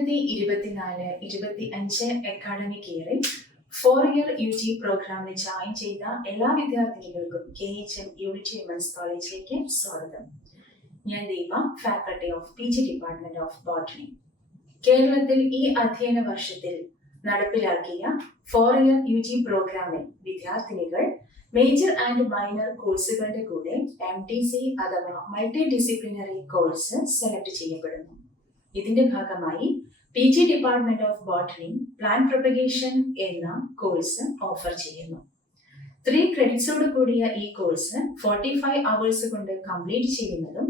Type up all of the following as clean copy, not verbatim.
2024-25 academic ഇയറിൽ 4-ഇയർ UG പ്രോഗ്രാമിൽ join ചെയ്ത എല്ലാ വിദ്യാർത്ഥിനികൾക്കും KHM യൂണിറ്റി വിമൻസ് കോളേജിലേക്ക് സ്വാഗതം. ഞാൻ Deepa, faculty of PG department of botany. കേരളത്തിൽ ഈ അധ്യയന വർഷത്തിൽ നടപ്പിലാക്കിയ 4-ഇയർ UG പ്രോഗ്രാമിൽ വിദ്യാർത്ഥിനികൾ മേജർ ആൻഡ് മൈനർ കോഴ്സുകളുടെ കൂടെ MTC അഥവാ മൾട്ടി ഡിസിപ്ലിനറി കോഴ്സ് സെലക്ട് ചെയ്യപ്പെടുന്നു. ഇതിന്റെ ഭാഗമായി PG department of botany plant propagation എന്ന കോഴ്സ് ഓഫർ ചെയ്യുന്നു. 3 ക്രെഡിറ്റ്സോട് കൂടിയ ഈ കോഴ്സ് 45 അവേഴ്സ് കൊണ്ട് കംപ്ലീറ്റ് ചെയ്യുന്നതും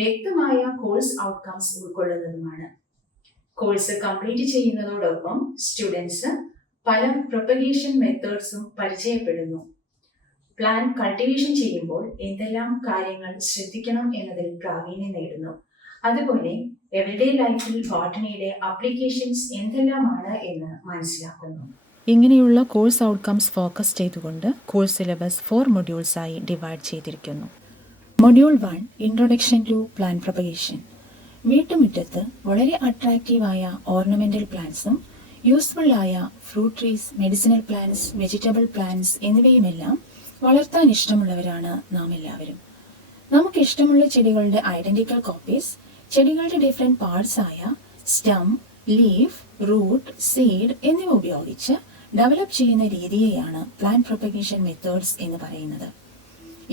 വ്യക്തമായ കോഴ്സ് ഔട്ട്കംസ് ഉൾക്കൊള്ളുന്നതുമാണ്. കോഴ്സ് കംപ്ലീറ്റ് ചെയ്യുന്നതോടൊപ്പം സ്റ്റുഡൻസ് പല പ്രൊപ്പഗേഷൻ മെത്തേഡ്സും പരിചയപ്പെടുന്നു. പ്ലാന്റ് കൾട്ടിവേഷൻ ചെയ്യുമ്പോൾ എന്തെല്ലാം കാര്യങ്ങൾ ശ്രദ്ധിക്കണം എന്നതിൽ പ്രാവീണ്യം നേടുന്നു. അതുപോലെ എവരിഡേ ലൈഫിൽ ബോട്ടണിയുടെ ആപ്ലിക്കേഷൻസ് എന്തെല്ലാമാണ് എന്ന് മനസ്സിലാക്കുന്നു. ഇങ്ങനെയുള്ള കോഴ്സ് ഔട്ട്കംസ് ഫോക്കസ് ചെയ്തുകൊണ്ട് കോഴ്സ് സിലബസ് 4 മൊഡ്യൂൾസായി ഡിവൈഡ് ചെയ്തിരിക്കുന്നു. Module 1 introduction to plant propagation. വീട്ടുമുറ്റത്ത് വളരെ അട്രാക്റ്റീവായ ഓർണമെന്റൽ പ്ലാന്റ്സും യൂസ്ഫുൾ ആയ fruit trees, medicinal plants, vegetable plants എന്നിവയുമെല്ലാം വളർത്താൻ ഇഷ്ടമുള്ളവരാണ് നാം എല്ലാവരും. നമുക്ക് ഇഷ്ടമുള്ള ചെടികളുടെ ഐഡന്റിക്കൽ കോപ്പീസ് ചെടികളുടെ ഡിഫറെന്റ് പാർട്സ് ആയ സ്റ്റം, ലീഫ്, റൂട്ട്, സീഡ് എന്നിവ ഉപയോഗിച്ച് ഡെവലപ്പ് ചെയ്യുന്ന രീതിയെയാണ് പ്ലാന്റ് പ്രൊപ്പഗേഷൻ മെത്തേഡ്സ് എന്ന് പറയുന്നത്.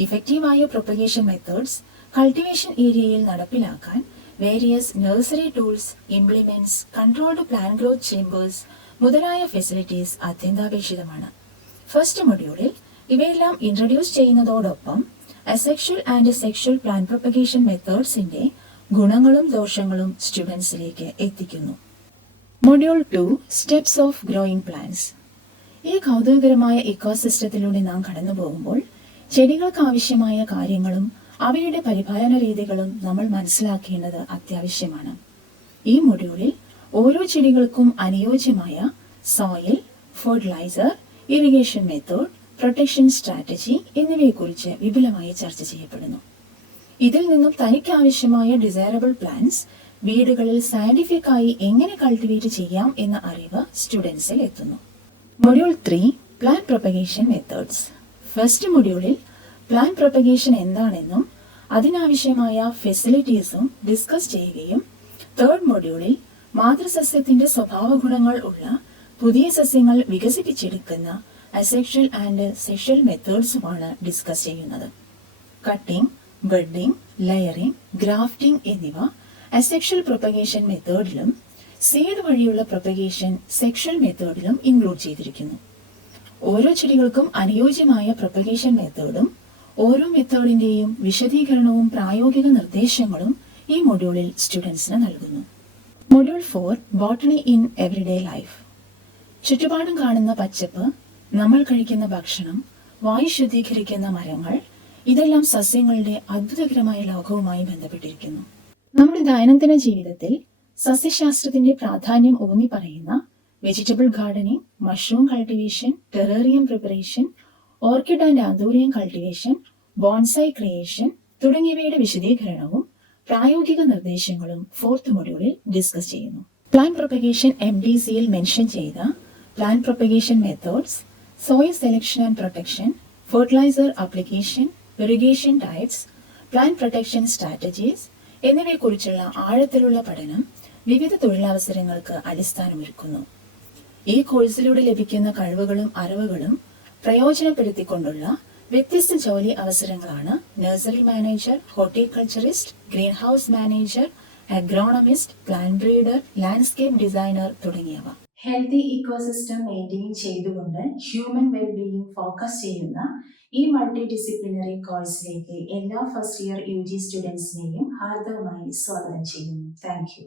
ഇഫക്റ്റീവായ പ്രൊപ്പഗേഷൻ മെത്തേഡ്സ് കൾട്ടിവേഷൻ ഏരിയയിൽ നടപ്പിലാക്കാൻ various nursery tools, implements, controlled plant growth chambers മുതലായ ഫെസിലിറ്റീസ് അത്യന്താപേക്ഷിതമാണ്. ഫസ്റ്റ് മൊഡ്യൂളിൽ ഇവയെല്ലാം ഇൻട്രൊഡ്യൂസ് ചെയ്യുന്നതോടൊപ്പം asexual and sexual plant propagation മെത്തേഡ്സിന്റെ ഗുണങ്ങളും ദോഷങ്ങളും സ്റ്റുഡൻസിലേക്ക് എത്തിക്കുന്നു. Module 2 steps of growing plants. ഈ കൗതുകകരമായ ഇക്കോസിസ്റ്റത്തിലൂടെ നാം കടന്നു പോകുമ്പോൾ ചെടികൾക്ക് ആവശ്യമായ കാര്യങ്ങളും അവയുടെ പരിപാലന രീതികളും നമ്മൾ മനസ്സിലാക്കേണ്ടത് അത്യാവശ്യമാണ്. ഈ മൊഡ്യൂളിൽ ഓരോ ചെടികൾക്കും അനുയോജ്യമായ soil, fertiliser, irrigation method, protection strategy എന്നിവയെക്കുറിച്ച് വിപുലമായി ചർച്ച ചെയ്യപ്പെടുന്നു. ഇതിൽ നിന്നും തനിക്ക് ആവശ്യമായ ഡിസൈറബിൾ പ്ലാന്റ്സ് വീടുകളിൽ സയന്റിഫിക് ആയി എങ്ങനെ കൾട്ടിവേറ്റ് ചെയ്യാം എന്ന അറിവ് സ്റ്റുഡൻസിൽ എത്തുന്നു. Module 3 plant propagation methods. First മൊഡ്യൂളിൽ പ്ലാന്റ് പ്രൊപ്പഗേഷൻ എന്താണെന്നും അതിനാവശ്യമായ ഫെസിലിറ്റീസും ഡിസ്കസ് ചെയ്യുകയും തേർഡ് മൊഡ്യൂളിൽ മാതൃസസ്യത്തിന്റെ സ്വഭാവ ഗുണങ്ങൾ ഉള്ള പുതിയ സസ്യങ്ങൾ വികസിപ്പിച്ചെടുക്കുന്ന അസെക്ഷൽ ആൻഡ് സെക്ഷൽ മെത്തേഡ്സുമാണ് ഡിസ്കസ് ചെയ്യുന്നത്. കട്ടിംഗ്, ബഡ്ഡിംഗ്, ലെയറിംഗ്, ഗ്രാഫ്റ്റിംഗ് എന്നിവ അസെക്ഷൽ പ്രൊപ്പഗേഷൻ മെത്തേഡിലും സീഡ് വഴിയുള്ള പ്രൊപ്പഗേഷൻ സെക്ഷൽ മെത്തേഡിലും ഇൻക്ലൂഡ് ചെയ്തിരിക്കുന്നു. ഓരോ ചെടികൾക്കും അനുയോജ്യമായ പ്രൊപ്പഗേഷൻ മെത്തേഡും ഓരോ മെത്തേഡിന്റെയും വിശദീകരണവും പ്രായോഗിക നിർദ്ദേശങ്ങളും ഈ മൊഡ്യൂളിൽ സ്റ്റുഡൻസിന് നൽകുന്നു. Module 4 botany in everyday life. ചുറ്റുപാടും കാണുന്ന പച്ചപ്പ്, നമ്മൾ കഴിക്കുന്ന ഭക്ഷണം, വായു ശുദ്ധീകരിക്കുന്ന മരങ്ങൾ ഇതെല്ലാം സസ്യങ്ങളുടെ അത്ഭുതകരമായ ലോകവുമായി ബന്ധപ്പെട്ടിരിക്കുന്നു. നമ്മുടെ ദൈനംദിന ജീവിതത്തിൽ സസ്യശാസ്ത്രത്തിന്റെ പ്രാധാന്യം ഊന്നി പറയുന്ന vegetable gardening, mushroom cultivation, terrarium preparation, orchid and anthurium cultivation, bonsai creation തുടങ്ങിയവയുടെ വിശദീകരണവും പ്രായോഗിക നിർദ്ദേശങ്ങളും 4th മൊഡ്യൂളിൽ ഡിസ്കസ് ചെയ്യുന്നു. പ്ലാന്റ് പ്രൊപ്പഗേഷൻ MDCയിൽ മെൻഷൻ ചെയ്ത plant propagation methods, soil selection and protection, fertilizer application, irrigation diets, plant protection strategies എന്നിവയെക്കുറിച്ചുള്ള ആഴത്തിലുള്ള പഠനം വിവിധ തൊഴിലവസരങ്ങൾക്ക് അടിസ്ഥാനമൊരുക്കുന്നു. ഈ കോഴ്സിലൂടെ ലഭിക്കുന്ന കഴിവുകളും അറിവുകളും പ്രയോജനപ്പെടുത്തിക്കൊണ്ടുള്ള വ്യത്യസ്ത ജോലി അവസരങ്ങളാണ് nursery manager, horticulturist, greenhouse manager, agronomist, plant breeder, landscape designer തുടങ്ങിയവ. ഹെൽത്തി ഇക്കോസിസ്റ്റം മെയിൻറ്റെയിൻ ചെയ്തുകൊണ്ട് ഹ്യൂമൻ വെൽബീയിങ് ഫോക്കസ് ചെയ്യുന്ന ഈ മൾട്ടി ഡിസിപ്ലിനറി കോഴ്സിലേക്ക് എല്ലാ ഫസ്റ്റ് ഇയർ UG സ്റ്റുഡൻസിനെയും ഹാർദവമായി സ്വാഗതം ചെയ്യുന്നു. Thank U.